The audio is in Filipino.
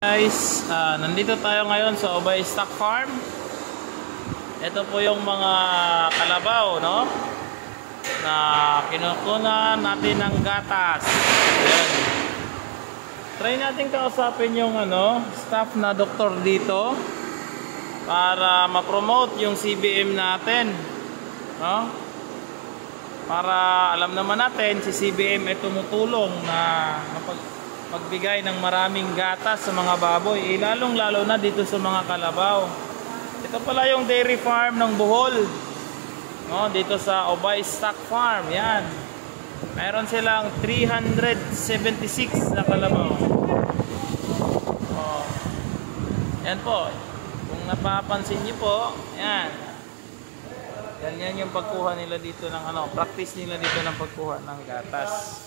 Guys, nandito tayo ngayon sa Obay Stock Farm. Ito po yung mga kalabaw, no? Na kinukunan natin ng gatas. Ayan. Try natin kausapin yung staff na doktor dito para ma-promote yung CBM natin, no? Para alam naman natin si CBM ay tumutulong na magbigay ng maraming gatas sa mga baboy, lalong lalo na dito sa mga kalabaw. Ito pala yung dairy farm ng Bohol, no? Dito sa Obay Stock Farm. Yan, mayroon silang 376 na kalabaw. Yan po, kung napapansin niyo po, yan yung pagkuha nila dito ng practice nila dito ng pagkuha ng gatas.